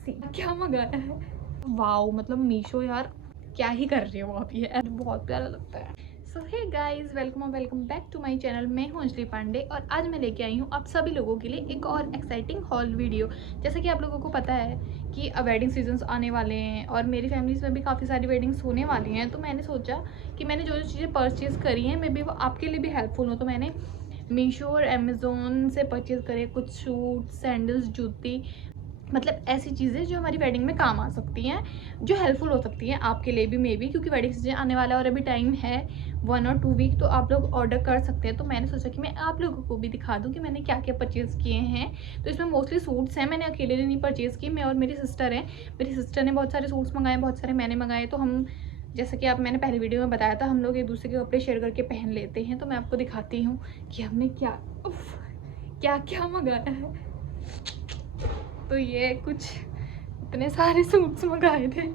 क्या मंगाया है। वाओ, मतलब मीशो यार क्या ही कर रहे हो आप, ये बहुत प्यारा लगता है। So hey guys, welcome back to my channel. मैं हूं अंजलि पांडे और आज मैं लेके आई हूं आप सभी लोगों के लिए एक और एक्साइटिंग हॉल वीडियो। जैसा कि आप लोगों को पता है कि अब वेडिंग सीजन्स आने वाले हैं और मेरी फैमिलीज में भी काफ़ी सारी वेडिंग्स होने वाली हैं, तो मैंने सोचा कि मैंने जो जो चीज़ें परचेज़ करी हैं मे बी वो आपके लिए भी हेल्पफुल हो। तो मैंने मीशो और अमेज़ोन से परचेज़ करे कुछ सूट, सैंडल्स, जूती, मतलब ऐसी चीज़ें जो हमारी वेडिंग में काम आ सकती हैं, जो हेल्पफुल हो सकती हैं आपके लिए भी मे बी, क्योंकि वेडिंग सीजन आने वाला है और अभी टाइम है 1 और 2 वीक, तो आप लोग ऑर्डर कर सकते हैं। तो मैंने सोचा कि मैं आप लोगों को भी दिखा दूं कि मैंने क्या क्या परचेज़ किए हैं। तो इसमें मोस्टली सूट्स हैं, मैंने अकेले नहीं परचेज़ किए, मैं और मेरी सिस्टर हैं। मेरी सिस्टर ने बहुत सारे सूट्स मंगाए, बहुत सारे मैंने मंगाए। तो हम, जैसा कि आप मैंने पहले वीडियो में बताया था, हम लोग एक दूसरे के कपड़े शेयर करके पहन लेते हैं। तो मैं आपको दिखाती हूँ कि हमने क्या क्या मंगाया है। तो ये कुछ इतने सारे सूट्स मंगाए थे।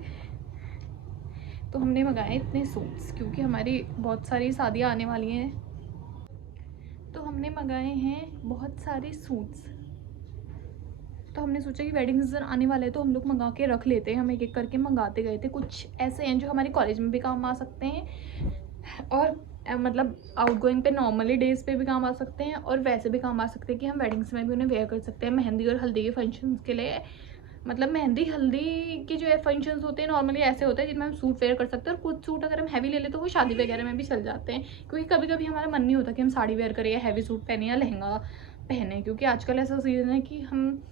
तो हमने मंगाए इतने सूट्स क्योंकि हमारी बहुत सारी शादियाँ आने वाली हैं, तो हमने मंगाए हैं बहुत सारे सूट्स। तो हमने सोचा कि वेडिंग सीजन आने वाला है तो हम लोग मंगा के रख लेते हैं। हम एक एक करके मंगाते गए थे। कुछ ऐसे हैं जो हमारे कॉलेज में भी काम आ सकते हैं और मतलब आउटगोइंग पे नॉर्मली डेज पे भी काम आ सकते हैं और वैसे भी काम आ सकते हैं कि हम वेडिंग्स में भी उन्हें वेयर कर सकते हैं। मेहंदी और हल्दी के फंक्शंस के लिए, मतलब मेहंदी हल्दी के जो फंक्शंस होते हैं नॉर्मली ऐसे होते हैं जिनमें हम सूट वेयर कर सकते हैं। और कुछ सूट अगर हम हैवी ले लें तो वो शादी वगैरह में भी चल जाते हैं, क्योंकि कभी कभी हमारा मन नहीं होता कि हम साड़ी वेयर करें या हैवी सूट पहने या लहंगा पहने, क्योंकि आजकल ऐसा सीजन है कि हम,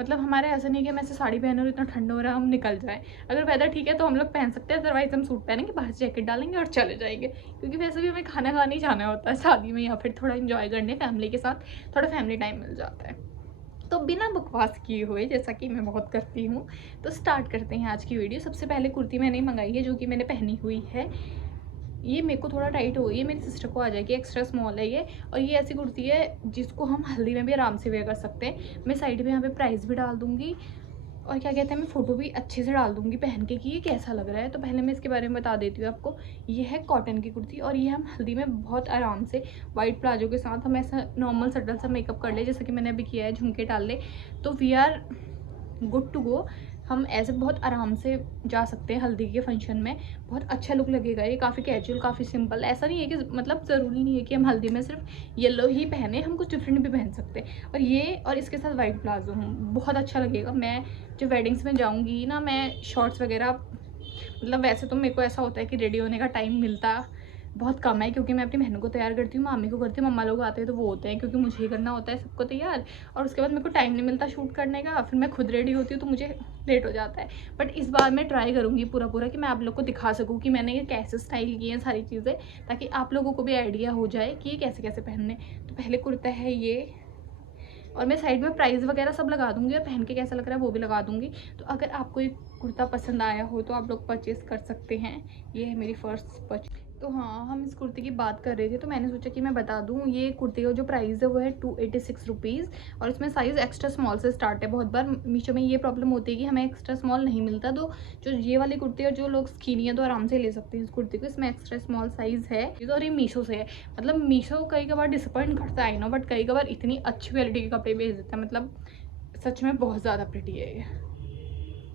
मतलब हमारे ऐसा नहीं कि हम ऐसे साड़ी पहने और इतना ठंड हो रहा है हम निकल जाए। अगर वेदर ठीक है तो हम लोग पहन सकते हैं, अदरवाइज हम सूट पहनेंगे, बाहर से जैकेट डालेंगे और चले जाएंगे, क्योंकि वैसे भी हमें खाना खाने जाना होता है शादी में या फिर थोड़ा इंजॉय करने फैमिली के साथ, थोड़ा फैमिली टाइम मिल जाता है। तो बिना बकवास किए हुए, जैसा कि मैं बहुत करती हूँ, तो स्टार्ट करते हैं आज की वीडियो। सबसे पहले कुर्ती मैंने मंगाई है जो कि मैंने पहनी हुई है। ये मेरे को थोड़ा टाइट हो गई है, मेरी सिस्टर को आ जाएगी, एक्स्ट्रा स्मॉल है ये। और ये ऐसी कुर्ती है जिसको हम हल्दी में भी आराम से वेयर कर सकते हैं। मैं साइड में यहाँ पे प्राइस भी डाल दूँगी और क्या कहते हैं, मैं फ़ोटो भी अच्छे से डाल दूँगी पहन के कि ये कैसा लग रहा है। तो पहले मैं इसके बारे में बता देती हूँ आपको। ये है कॉटन की कुर्ती और ये हम हल्दी में बहुत आराम से वाइट प्लाजो के साथ हम ऐसा नॉर्मल सटल सा मेकअप कर ले, जैसे कि मैंने अभी किया है, झुमके डाल ले, तो we are good to go. हम ऐसे बहुत आराम से जा सकते हैं हल्दी के फंक्शन में, बहुत अच्छा लुक लगेगा। ये काफ़ी कैजुअल, काफ़ी सिंपल, ऐसा नहीं है कि, मतलब ज़रूरी नहीं है कि हम हल्दी में सिर्फ येलो ही पहने, हम कुछ डिफरेंट भी पहन सकते हैं। और ये, और इसके साथ वाइट प्लाजो बहुत अच्छा लगेगा। मैं जब वेडिंग्स में जाऊँगी ना, मैं शॉर्ट्स वगैरह, मतलब वैसे तो मेरे को ऐसा होता है कि रेडी होने का टाइम मिलता बहुत कम है, क्योंकि मैं अपनी बहनों को तैयार करती हूँ, मामी को करती हूँ, मम्मा लोग आते हैं तो वो होते हैं, क्योंकि मुझे ही करना होता है सबको तैयार। और उसके बाद मेरे को टाइम नहीं मिलता शूट करने का, फिर मैं खुद रेडी होती हूँ तो मुझे लेट हो जाता है। बट इस बार मैं ट्राई करूँगी पूरा कि मैं आप लोग को दिखा सकूँ कि मैंने ये कैसे स्टाइल किए हैं सारी चीज़ें, ताकि आप लोगों को भी आइडिया हो जाए कि ये कैसे कैसे पहनने। तो पहले कुर्ता है ये, और मैं साइड में प्राइस वगैरह सब लगा दूंगी और पहन के कैसा लग रहा है वो भी लगा दूंगी। तो अगर आपको ये कुर्ता पसंद आया हो तो आप लोग परचेज़ कर सकते हैं। ये है मेरी फर्स्ट परचेज। तो हाँ, हम इस कुर्ती की बात कर रहे थे तो मैंने सोचा कि मैं बता दूँ, ये कुर्ती का जो प्राइस है वो है 286 रुपीज़ और इसमें साइज़ एक्स्ट्रा स्मॉल से स्टार्ट है। बहुत बार मीशो में ये प्रॉब्लम होती है कि हमें एक्स्ट्रा स्मॉल नहीं मिलता, तो जो ये वाली कुर्ती है, जो लोग स्किनी है तो आराम से ले सकते हैं इस कुर्ती को। इसमें एक्स्ट्रा स्मॉल साइज़ है और ये मीशो से है। मतलब मीशो कई कबार डिसअपॉइंट करता है ना, बट कई कबार इतनी अच्छी क्वालिटी के कपड़े भेज देता है, मतलब सच में बहुत ज़्यादा प्रिटी है ये,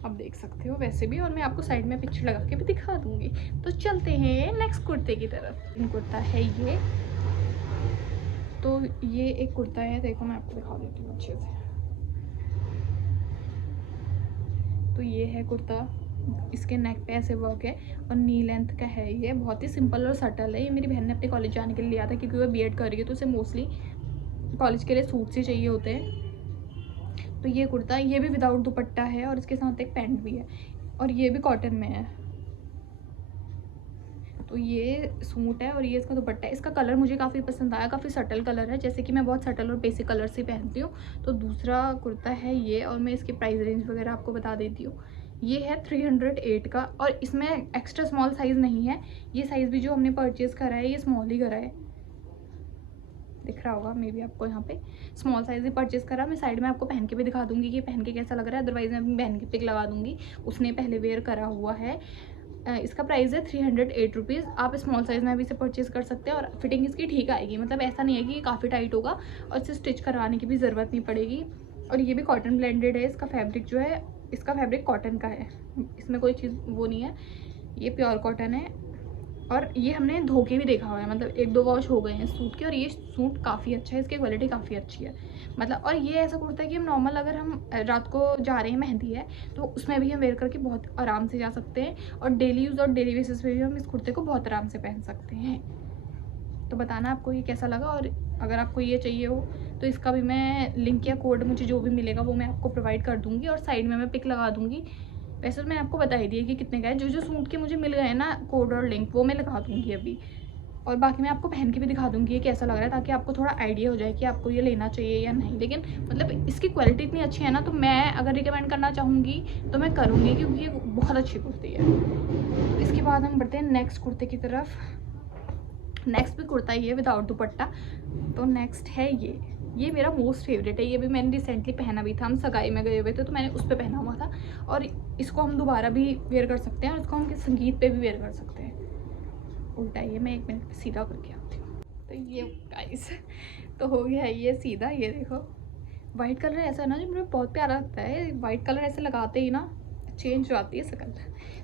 आप देख सकते हो वैसे भी, और मैं आपको साइड में पिक्चर लगा के भी दिखा दूंगी। तो चलते हैं नेक्स्ट कुर्ते की तरफ। कुर्ता है ये, तो ये एक कुर्ता है, देखो मैं आपको दिखा देती हूँ अच्छे से। तो ये है कुर्ता, इसके नेक पे ऐसे वर्क है और नी लेंथ का है। ये बहुत ही सिंपल और सटल है। ये मेरी बहन ने अपने कॉलेज जाने के लिए लिया था, क्योंकि वो बीएड कर रही है तो उसे मोस्टली कॉलेज के लिए सूट से चाहिए होते हैं। तो ये कुर्ता, ये भी विदाउट दुपट्टा है और इसके साथ एक पैंट भी है और ये भी कॉटन में है। तो ये सूट है और ये इसका दुपट्टा है। इसका कलर मुझे काफ़ी पसंद आया, काफ़ी सटल कलर है, जैसे कि मैं बहुत सटल और बेसिक कलर से पहनती हूँ। तो दूसरा कुर्ता है ये, और मैं इसकी प्राइस रेंज वगैरह आपको बता देती हूँ। ये है 308 का और इसमें एक्स्ट्रा स्मॉल साइज़ नहीं है। ये साइज़ भी जो हमने परचेज़ करा है ये स्मॉल ही करा है, दिख रहा होगा मे बी आपको, यहाँ पे स्मॉल साइज़ ही परचेज़ करा। मैं साइड में आपको पहन के भी दिखा दूंगी कि पहन के कैसा लग रहा है, अदरवाइज़ मैं अपनी बहन की पिक लगा दूंगी, उसने पहले वेयर करा हुआ है। इसका प्राइस है 308 रुपीज़। आप स्मॉल साइज़ में भी इसे परचेज़ कर सकते हैं और फिटिंग इसकी ठीक आएगी, मतलब ऐसा नहीं है कि ये काफ़ी टाइट होगा और इसे स्टिच करवाने की भी ज़रूरत नहीं पड़ेगी। और ये भी कॉटन ब्लेंडेड है, इसका फैब्रिक जो है इसका फैब्रिक कॉटन का है, इसमें कोई चीज़ वो नहीं है, ये प्योर कॉटन है। और ये हमने धो के भी देखा हुआ है, मतलब 1-2 वॉश हो गए हैं सूट के, और ये सूट काफ़ी अच्छा है, इसकी क्वालिटी काफ़ी अच्छी है मतलब। और ये ऐसा कुर्ता है कि हम नॉर्मल अगर हम रात को जा रहे हैं, मेहंदी है, तो उसमें भी हम वेयर करके बहुत आराम से जा सकते हैं, और डेली यूज़ और डेली बेसिस पे भी हम इस कुर्ते को बहुत आराम से पहन सकते हैं। तो बताना आपको ये कैसा लगा, और अगर आपको ये चाहिए हो तो इसका भी मैं लिंक या कोड मुझे जो भी मिलेगा वो मैं आपको प्रोवाइड कर दूँगी, और साइड में मैं पिक लगा दूँगी। वैसे तो मैंने आपको बता ही दिया कि कितने का है, जो जो सूट के मुझे मिल गए हैं ना कोड और लिंक, वो मैं लगा दूँगी अभी। और बाकी मैं आपको पहन के भी दिखा दूँगी ये कैसा लग रहा है, ताकि आपको थोड़ा आइडिया हो जाए कि आपको ये लेना चाहिए या नहीं। लेकिन मतलब इसकी क्वालिटी इतनी अच्छी है ना, तो मैं अगर रिकमेंड करना चाहूँगी तो मैं करूँगी, क्योंकि ये बहुत अच्छी कुर्ती है। तो इसके बाद हम बढ़ते हैं नेक्स्ट कुर्ते की तरफ। नेक्स्ट भी कुर्ता ही है विदाउट दुपट्टा। तो नेक्स्ट है ये मेरा मोस्ट फेवरेट है, ये भी मैंने रिसेंटली पहना भी था, हम सगाई में गए हुए थे तो मैंने उस पर पहना हुआ था, और इसको हम दोबारा भी वेयर कर सकते हैं, और इसको हम संगीत पे भी वेयर कर सकते हैं। उल्टा ये मैं 1 मिनट सीधा करके आती हूँ। तो ये गाइस तो हो गया ये सीधा, ये देखो वाइट कलर ऐसा है ना जो मुझे बहुत प्यारा लगता है, वाइट कलर ऐसे लगाते ही ना चेंज हो जाती है शक्ल।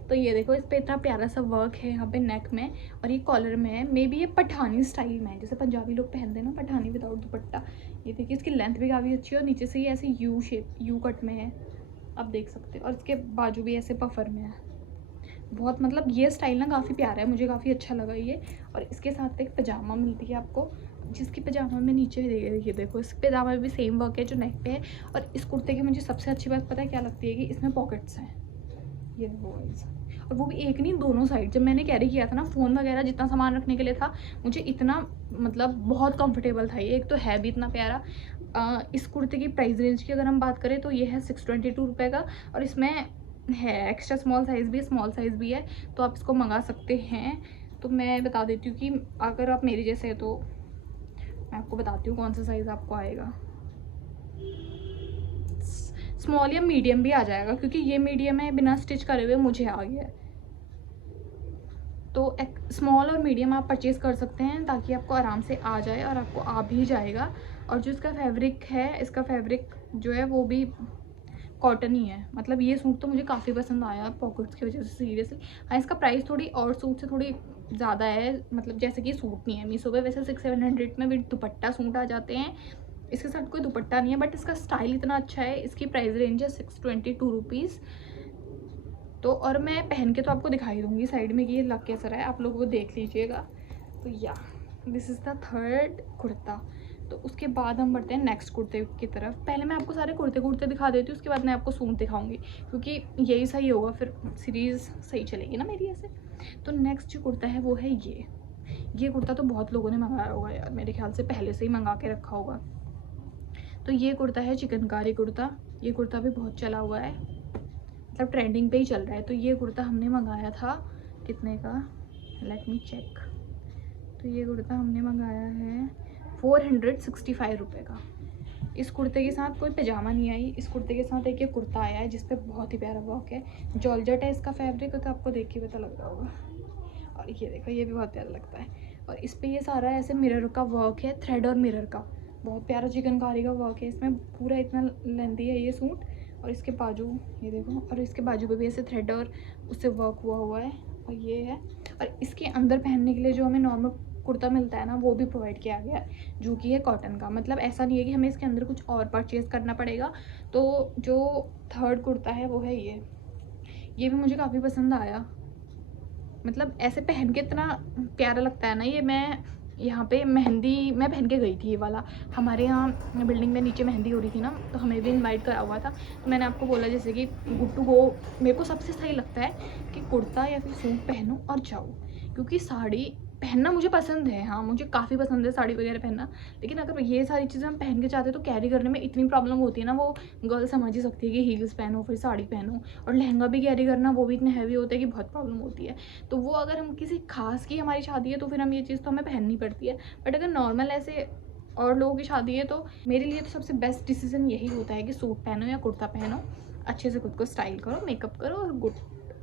तो ये देखो इस पर इतना प्यारा सा वर्क है यहाँ पे नेक में, और ये कॉलर में है, मे बी ये पठानी स्टाइल में है, जैसे पंजाबी लोग पहनते हैं ना पठानी विदाउट दुपट्टा। ये देखिए इसकी लेंथ भी काफ़ी अच्छी है, और नीचे से ये ऐसे यू शेप यू कट में है, आप देख सकते हो, और इसके बाजू भी ऐसे पफर में है। बहुत मतलब ये स्टाइल ना काफ़ी प्यारा है, मुझे काफ़ी अच्छा लगा ये। और इसके साथ एक पजामा मिलती है आपको, जिसकी पजामा में नीचे ये देखो इस पजामा में भी सेम वर्क है जो नेक पे है। और इस कुर्ते की मुझे सबसे अच्छी बात पता है क्या लगती है, कि इसमें पॉकेट्स हैं, ये देखो गाइस, और वो भी एक नहीं दोनों साइड। जब मैंने कैरी किया था ना फ़ोन वगैरह जितना सामान रखने के लिए था, मुझे इतना मतलब बहुत कंफर्टेबल था ये। एक तो है भी इतना प्यारा। इस कुर्ते की प्राइस रेंज की अगर हम बात करें तो ये है 622 रुपये का, और इसमें है एक्स्ट्रा स्मॉल साइज़ भी है, स्मॉल साइज़ भी है, तो आप इसको मंगा सकते हैं। तो मैं बता देती हूँ कि अगर आप मेरे जैसे हैं तो मैं आपको बताती हूँ कौन सा साइज़ आपको आएगा। स्मॉल या मीडियम भी आ जाएगा, क्योंकि ये मीडियम है, बिना स्टिच करे हुए मुझे आ गया है। तो एक स्मॉल और मीडियम आप परचेज़ कर सकते हैं, ताकि आपको आराम से आ जाए, और आपको आ भी जाएगा। और जो इसका फैब्रिक है, इसका फैब्रिक जो है वो भी कॉटन ही है। मतलब ये सूट तो मुझे काफ़ी पसंद आया पॉकेट्स की वजह से सीरियसली। हाँ, इसका प्राइस थोड़ी और सूट से थोड़ी ज़्यादा है, मतलब जैसे कि सूट नहीं है मीशो पे, वैसे 600-700 में भी दुपट्टा सूट आ जाते हैं। इसके साथ कोई दुपट्टा नहीं है, बट इसका स्टाइल इतना अच्छा है। इसकी प्राइस रेंज है 622 रुपीज़। तो और मैं पहन के तो आपको दिखाई दूंगी साइड में कि ये लग कैसा रहा है, आप लोग वो देख लीजिएगा। तो या this is the third kurta. तो उसके बाद हम बढ़ते हैं नेक्स्ट कुर्ते की तरफ। पहले मैं आपको सारे कुर्ते दिखा देती हूँ, उसके बाद मैं आपको सूट दिखाऊंगी, क्योंकि यही सही होगा, फिर सीरीज़ सही चलेगी ना मेरी ऐसे। तो नेक्स्ट जो कुर्ता है वो है ये कुर्ता तो बहुत लोगों ने मंगाया होगा यार, मेरे ख्याल से पहले से ही मंगा के रखा होगा। तो ये कुर्ता है चिकनकारी कुर्ता। ये कुर्ता भी बहुत चला हुआ है, मतलब ट्रेंडिंग पे ही चल रहा है। तो ये कुर्ता हमने मंगाया था कितने का, लेट मी चेक। तो ये कुर्ता हमने मंगाया है 465 रुपये का। इस कुर्ते के साथ कोई पजामा नहीं आई, इस कुर्ते के साथ एक ये कुर्ता आया है जिस पे बहुत ही प्यारा वर्क है, जॉर्जेट है इसका फैब्रिक, तो आपको देख के पता लग रहा होगा। और ये देखो ये भी बहुत प्यारा लगता है, और इस पर ये सारा ऐसे मिरर का वर्क है, थ्रेड और मिरर का बहुत प्यारा चिकनकारी का वर्क है इसमें, पूरा इतना लेंथी है ये सूट। और इसके बाजू ये देखो, और इसके बाजू पे भी ऐसे थ्रेड और उससे वर्क हुआ है, और ये है। और इसके अंदर पहनने के लिए जो हमें नॉर्मल कुर्ता मिलता है ना, वो भी प्रोवाइड किया गया है, जो कि है कॉटन का। मतलब ऐसा नहीं है कि हमें इसके अंदर कुछ और परचेज़ करना पड़ेगा। तो जो थर्ड कुर्ता है वो है ये भी मुझे काफ़ी पसंद आया, मतलब ऐसे पहन के इतना प्यारा लगता है ना ये। मैं यहाँ पे मेहंदी मैं पहन के गई थी, ये वाला हमारे यहाँ बिल्डिंग में नीचे मेहंदी हो रही थी ना, तो हमें भी इनवाइट करा हुआ था। तो मैंने आपको बोला जैसे कि गुड टू गो, मेरे को सबसे सही लगता है कि कुर्ता या फिर सूट पहनो और जाओ, क्योंकि साड़ी पहनना मुझे पसंद है, हाँ मुझे काफ़ी पसंद है साड़ी वगैरह पहनना। लेकिन अगर ये सारी चीज़ें हम पहन के जाते हैं तो कैरी करने में इतनी प्रॉब्लम होती है ना, वो गर्ल समझ ही सकती है कि हील्स पहनो फिर साड़ी पहनो, और लहंगा भी कैरी करना वो भी इतने हैवी होता है कि बहुत प्रॉब्लम होती है। तो वो अगर हम किसी खास की हमारी शादी है तो फिर हम ये चीज़ तो हमें पहननी पड़ती है, बट अगर नॉर्मल ऐसे और लोगों की शादी है तो मेरे लिए तो सबसे बेस्ट डिसीजन यही होता है कि सूट पहनो या कुर्ता पहनो, अच्छे से खुद को स्टाइल करो, मेकअप करो और गुड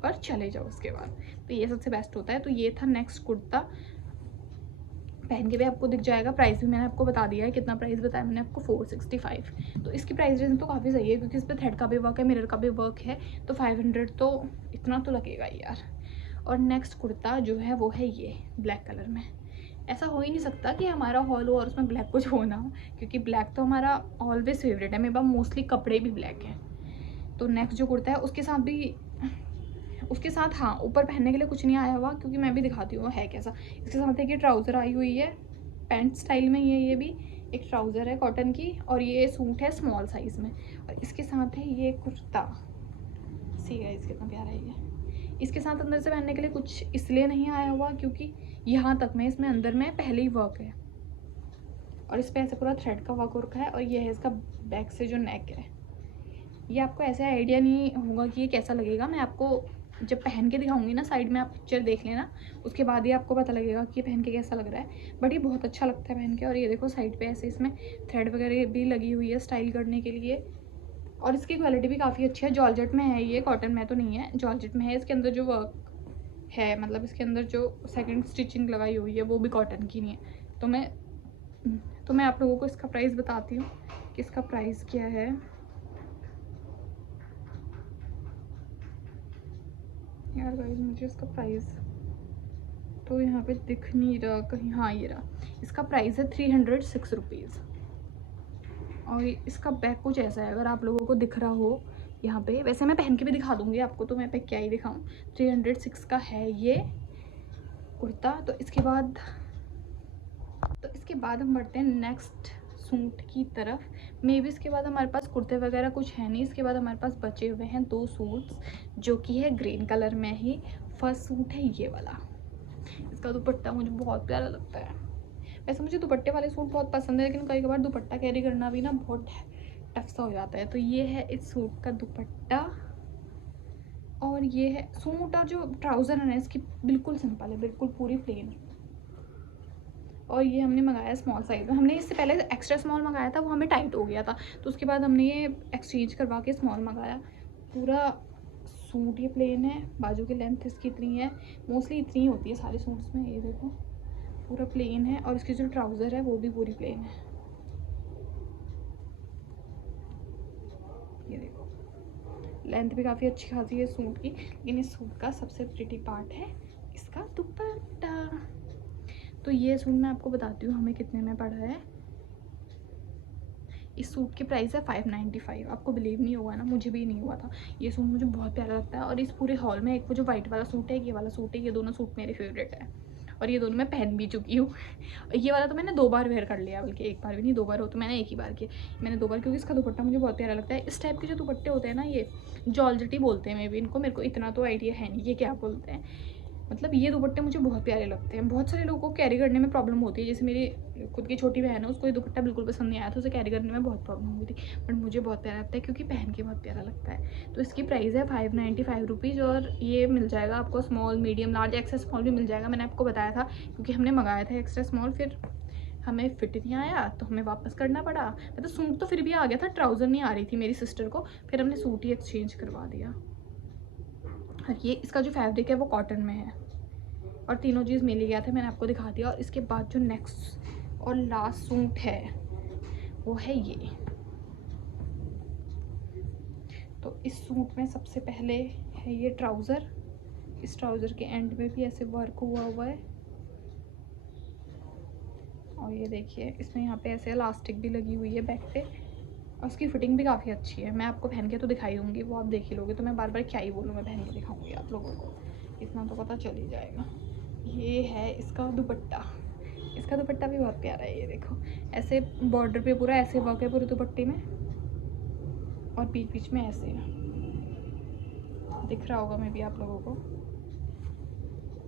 और चले जाओ उसके बाद। तो ये सबसे बेस्ट होता है। तो ये था नेक्स्ट कुर्ता। पहन के भी आपको दिख जाएगा। प्राइस भी मैंने आपको बता दिया है, कितना प्राइस बताया मैंने आपको, 465। तो इसकी प्राइस रेंज तो काफ़ी सही है क्योंकि इस पर थ्रेड का भी वर्क है, मिरर का भी वर्क है, तो 500 तो इतना तो लगेगा ही यार। और नेक्स्ट कुर्ता जो है वो है ये ब्लैक कलर में। ऐसा हो ही नहीं सकता कि हमारा हॉल हो और उसमें ब्लैक कुछ हो ना हो, क्योंकि ब्लैक तो हमारा ऑलवेज फेवरेट है। मेरे पास मोस्टली कपड़े भी ब्लैक हैं। तो नेक्स्ट जो कुर्ता है उसके साथ हाँ, ऊपर पहनने के लिए कुछ नहीं आया हुआ, क्योंकि मैं भी दिखाती हूँ है कैसा। इसके साथ एक ये ट्राउज़र आई हुई है, पैंट स्टाइल में ये भी एक ट्राउज़र है कॉटन की, और ये सूट है स्मॉल साइज़ में। और इसके साथ है ये कुर्ता, सी गाइस कितना प्यारा है ये। इसके साथ अंदर से पहनने के लिए कुछ इसलिए नहीं आया हुआ क्योंकि यहाँ तक में इसमें अंदर में पहले ही वर्क है, और इस पर ऐसे पूरा थ्रेड का वर्क है। और ये है इसका बैक से जो नेक है। ये आपको ऐसे आइडिया नहीं होगा कि ये कैसा लगेगा, मैं आपको जब पहन के दिखाऊंगी ना, साइड में आप पिक्चर देख लेना, उसके बाद ही आपको पता लगेगा कि ये पहन के कैसा लग रहा है। बट ये बहुत अच्छा लगता है पहन के। और ये देखो साइड पे ऐसे इसमें थ्रेड वगैरह भी लगी हुई है स्टाइल करने के लिए, और इसकी क्वालिटी भी काफ़ी अच्छी है। जॉर्जेट में है ये, कॉटन में तो नहीं है, जॉर्जेट में है। इसके अंदर जो वर्क है, मतलब इसके अंदर जो सेकंड स्टिचिंग लगाई हुई है वो भी कॉटन की नहीं है। तो मैं आप लोगों को इसका प्राइस बताती हूँ कि इसका प्राइस क्या है। यार गाइस मुझे इसका प्राइस तो यहाँ पे दिख नहीं रहा कहीं, हाँ ये रहा। इसका प्राइस है 306 रुपीज़। और इसका बैक कुछ ऐसा है, अगर आप लोगों को दिख रहा हो यहाँ पे, वैसे मैं पहन के भी दिखा दूँगी आपको, तो मैं पे क्या ही दिखाऊँ। 306 का है ये कुर्ता। तो इसके बाद हम बढ़ते हैं नेक्स्ट सूट की तरफ। मे बी इसके बाद हमारे पास कुर्ते वगैरह कुछ है नहीं। इसके बाद हमारे पास बचे हुए हैं 2 सूट्स, जो कि है ग्रीन कलर में ही। फर्स्ट सूट है ये वाला, इसका दुपट्टा मुझे बहुत प्यारा लगता है। वैसे मुझे दुपट्टे वाले सूट बहुत पसंद है, लेकिन कई बार दुपट्टा कैरी करना भी ना बहुत टफ सा हो जाता है। तो ये है इस सूट का दुपट्टा, और ये है सूट। और जो ट्राउज़र है ना इसकी बिल्कुल सिंपल है, बिल्कुल पूरी प्लेन। और ये हमने मंगाया स्मॉल साइज़ में। हमने इससे पहले एक्स्ट्रा स्मॉल मंगाया था, वो हमें टाइट हो गया था, तो उसके बाद हमने ये एक्सचेंज करवा के स्मॉल मंगाया। पूरा सूट ये प्लेन है, बाजू की लेंथ इसकी इतनी है, मोस्टली इतनी होती है सारे सूट्स में। ये देखो पूरा प्लेन है, और इसकी जो ट्राउज़र है वो भी पूरी प्लेन है। ये देखो लेंथ भी काफ़ी अच्छी खासी है सूट की। लेकिन इस सूट का सबसे प्रिटी पार्ट है इसका दुपट्टा। तो ये सूट मैं आपको बताती हूँ हमें कितने में पड़ा है। इस सूट की प्राइस है 595। आपको बिलीव नहीं होगा ना, मुझे भी नहीं हुआ था। ये सूट मुझे बहुत प्यारा लगता है। और इस पूरे हॉल में एक वो जो वाइट वाला सूट है, ये वाला सूट है, ये दोनों सूट मेरे फेवरेट है, और ये दोनों मैं पहन भी चुकी हूँ। ये वाला तो मैंने 2 बार वेयर कर लिया, बल्कि एक बार भी नहीं 2 बार हो तो मैंने एक ही बार किया। मैंने 2 बार, क्योंकि इसका दुपट्टा मुझे बहुत प्यारा लगता है। इस टाइप के जो दुपट्टे होते हैं ना, ये जॉर्जेटी बोलते हैं मे बी इनको, मेरे को इतना तो आइडिया है नहीं ये क्या बोलते हैं। मतलब ये दुपट्टे मुझे बहुत प्यारे लगते हैं। बहुत सारे लोगों को कैरी करने में प्रॉब्लम होती है, जैसे मेरी खुद की छोटी बहन है, उसको ये दुपट्टा बिल्कुल पसंद नहीं आया था, उसे कैरी करने में बहुत प्रॉब्लम हुई थी। बट मुझे बहुत प्यारा लगता है क्योंकि पहन के बहुत प्यारा लगता है। तो इसकी प्राइस है 595 रुपीज़, और ये मिल जाएगा आपको small, medium, large, extra small भी मिल जाएगा। मैंने आपको बताया था क्योंकि हमने मंगाया था एक्स्ट्रा स्मॉल, फिर हमें फिट नहीं आया तो हमें वापस करना पड़ा। मतलब सूट तो फिर भी आ गया था, ट्राउज़र नहीं आ रही थी मेरी सिस्टर को, फिर हमने सूट ही एक्सचेंज करवा दिया। और ये इसका जो फैब्रिक है वो कॉटन में है, और तीनों चीज़ मिल गया था, मैंने आपको दिखा दिया। और इसके बाद जो नेक्स्ट और लास्ट सूट है वो है ये। तो इस सूट में सबसे पहले है ये ट्राउज़र। इस ट्राउज़र के एंड में भी ऐसे वर्क हुआ है, और ये देखिए इसमें यहाँ पे ऐसे इलास्टिक भी लगी हुई है बैक पे, और उसकी फिटिंग भी काफ़ी अच्छी है। मैं आपको पहन के तो दिखाई दूँगी, वो आप देख ही लोगे, तो मैं बार बार क्या ही बोलूँ, मैं पहन के दिखाऊँगी आप लोगों को, इतना तो पता चल ही जाएगा। ये है इसका दुपट्टा। इसका दुपट्टा भी बहुत प्यारा है। ये देखो ऐसे बॉर्डर पे पूरा ऐसे वर्क है पूरे दुपट्टे में, और बीच बीच में ऐसे दिख रहा होगा मे बी आप लोगों को।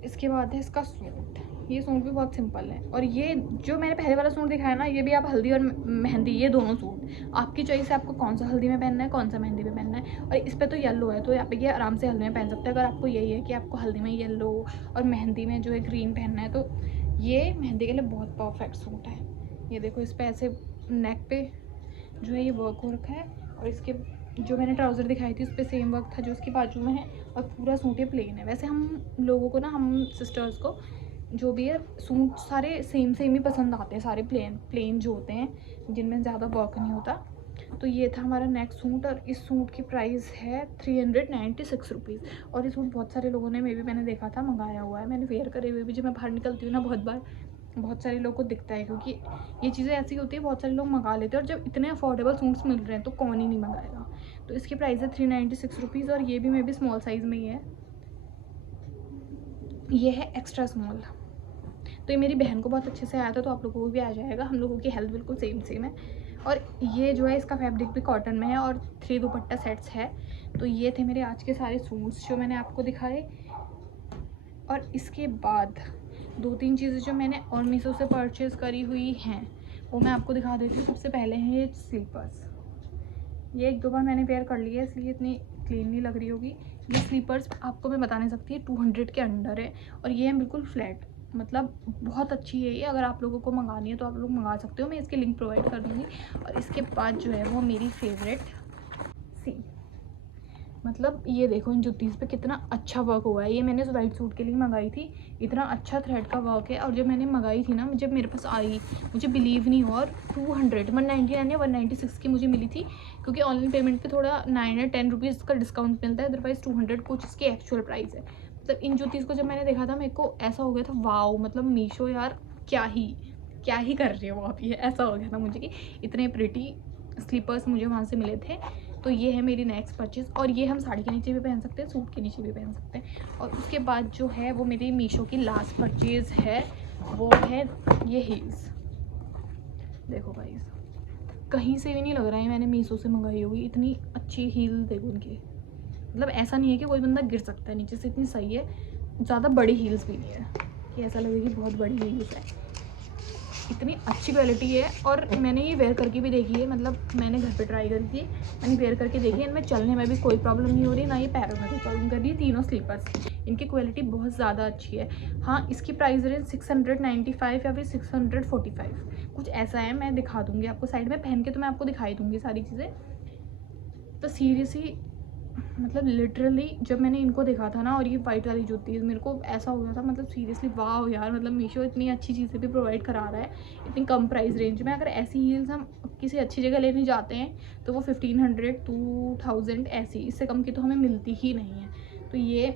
इसके बाद है इसका सूट। ये सूट भी बहुत सिंपल है, और ये जो मैंने पहले वाला सूट दिखाया ना, ये भी आप हल्दी और मेहंदी, ये दोनों सूट आपकी चॉइस है, आपको कौन सा हल्दी में पहनना है, कौन सा मेहंदी में पहनना है। और इस पर तो येलो है, तो यहाँ पे ये आराम से हल्दी में पहन सकते हैं। अगर आपको यही है कि आपको हल्दी में येलो और मेहंदी में जो है ग्रीन पहनना है, तो ये मेहंदी के लिए बहुत परफेक्ट सूट है। ये देखो इस पर ऐसे नेक पे जो है ये वर्क हो रखा है, और इसके जो मैंने ट्राउज़र दिखाई थी उस पर सेम वर्क था जो उसके बाजू में है, और पूरा सूट ये प्लेन है। वैसे हम लोगों को ना, हम सिस्टर्स को जो भी है सूट सारे सेम सेम ही पसंद आते हैं, सारे प्लेन जो होते हैं जिनमें ज़्यादा वर्क नहीं होता। तो ये था हमारा नेक्स्ट सूट और इस सूट की प्राइस है 396 रुपीज़। और ये सूट बहुत सारे लोगों ने मैंने देखा था मंगाया हुआ है, मैंने वेयर करे हुए भी। जब मैं बाहर निकलती हूँ ना बहुत बार बहुत सारे लोगों को दिखता है, क्योंकि ये चीज़ें ऐसी होती है बहुत सारे लोग मंगा लेते हैं और जब इतने अफोर्डेबल सूट्स मिल रहे हैं तो कौन ही नहीं मंगाएगा। तो इसकी प्राइस है 396 रुपीज़ और ये भी स्मॉल साइज़ में ही है। ये है एक्स्ट्रा स्मॉल। तो ये मेरी बहन को बहुत अच्छे से आया था, तो आप लोगों को भी आ जाएगा। हम लोगों की हेल्थ बिल्कुल सेम है। और ये जो है इसका फैब्रिक भी कॉटन में है और 3 दुपट्टा सेट्स है। तो ये थे मेरे आज के सारे सूट्स जो मैंने आपको दिखाए। और इसके बाद 2-3 चीज़ें जो मैंने और मीशो से परचेज़ करी हुई हैं वो मैं आपको दिखा देती हूँ। सबसे पहले हैं ये स्लीपर्स। ये 1-2 बार मैंने वेयर कर लिया है इसलिए इतनी क्लीन नहीं लग रही होगी। ये स्लीपर्स आपको मैं बता नहीं सकती, 200 के अंडर है और ये है बिल्कुल फ्लैट, मतलब बहुत अच्छी है ये। अगर आप लोगों को मंगानी है तो आप लोग मंगा सकते हो, मैं इसकी लिंक प्रोवाइड कर दूँगी। और इसके बाद जो है वो मेरी फेवरेट सी, मतलब ये देखो इन जुत्तीज़ पे कितना अच्छा वर्क हुआ है। ये मैंने उस वाइट सूट के लिए मंगाई थी, इतना अच्छा थ्रेड का वर्क है। और जब मैंने मंगाई थी ना, जब मेरे पास आई मुझे बिलीव नहीं हुआ। और 199 या 196 की मुझे मिली थी, क्योंकि ऑनलाइन पेमेंट पे थोड़ा 9 या 10 रुपीज़ का डिस्काउंट मिलता है, अदरवाइज़ 200 कुछ इसकी एक्चुअल प्राइस है। मतलब इन जुत्तीज़ को जब मैंने देखा था मेरे को ऐसा हो गया था, वाओ मतलब मीशो यार क्या ही कर रही है वो आप, ये ऐसा हो गया था मुझे कि इतने प्रिटी स्लीपर्स मुझे वहाँ से मिले थे। तो ये है मेरी नेक्स्ट परचेज़ और ये हम साड़ी के नीचे भी पहन सकते हैं, सूट के नीचे भी पहन सकते हैं। और उसके बाद जो है वो मेरी मीशो की लास्ट परचेज़ है, वो है ये हील्स। देखो गाइस, कहीं से भी नहीं लग रहा है मैंने मीशो से मंगाई होगी। इतनी अच्छी हील देखो इनकी, मतलब ऐसा नहीं है कि कोई बंदा गिर सकता है नीचे से, इतनी सही है। ज़्यादा बड़ी हील्स भी नहीं है कि ऐसा लगे कि बहुत बड़ी हील्स है, इतनी अच्छी क्वालिटी है। और मैंने ये वेयर करके भी देखी है, मतलब मैंने घर पे ट्राई करी थी, मैंने वेयर करके देखी है। इनमें चलने में भी कोई प्रॉब्लम नहीं हो रही, ना ये पैरों में कोई प्रॉब्लम कर रही है। तीनों स्लीपर्स इनकी क्वालिटी बहुत ज़्यादा अच्छी है। हाँ, इसकी प्राइस रेंज 695 या फिर 645 कुछ ऐसा है। मैं दिखा दूँगी आपको साइड में पहन के, तो मैं आपको दिखाई दूँगी सारी चीज़ें। तो सीरियसली मतलब लिटरली जब मैंने इनको देखा था ना, और ये वाइट वाली जूती मेरे को ऐसा हो गया था, मतलब सीरियसली वाह यार, मतलब मीशो इतनी अच्छी चीज़ें भी प्रोवाइड करा रहा है इतनी कम प्राइस रेंज में। अगर ऐसी हील्स हम किसी अच्छी जगह लेने जाते हैं तो वो 1500 2000 ऐसी, इससे कम की तो हमें मिलती ही नहीं है। तो ये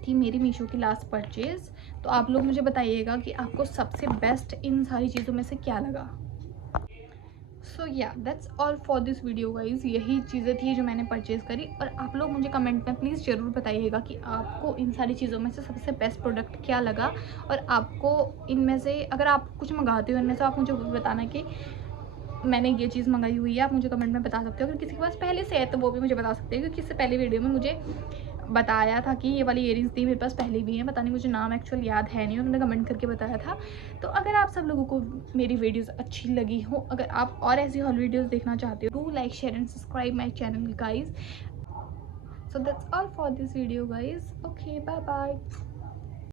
थी मेरी मीशो की लास्ट परचेज़। तो आप लोग मुझे बताइएगा कि आपको सबसे बेस्ट इन सारी चीज़ों में से क्या लगा। सो या that's all for this video guys. यही चीज़ें थी जो मैंने परचेज़ करी। और आप लोग मुझे कमेंट में प्लीज़ ज़रूर बताइएगा कि आपको इन सारी चीज़ों में से सबसे बेस्ट प्रोडक्ट क्या लगा। और आपको इनमें से अगर आप कुछ मंगाते हो इनमें से, आप मुझे बताना कि मैंने ये चीज़ मंगाई हुई है, आप मुझे कमेंट में बता सकते हो। अगर किसी के पास पहले से है तो वो भी मुझे बता सकते हैं, क्योंकि इससे पहले वीडियो में मुझे बताया था कि ये वाली इयरिंग्स थी मेरे पास पहले भी हैं, पता नहीं मुझे नाम एक्चुअल याद है नहीं, उन्होंने कमेंट करके बताया था। तो अगर आप सब लोगों को मेरी वीडियोस अच्छी लगी हो, अगर आप और ऐसी हॉल वीडियोस देखना चाहते हो, do like share and subscribe my channel guys. So that's all for this video guys. Okay, bye bye.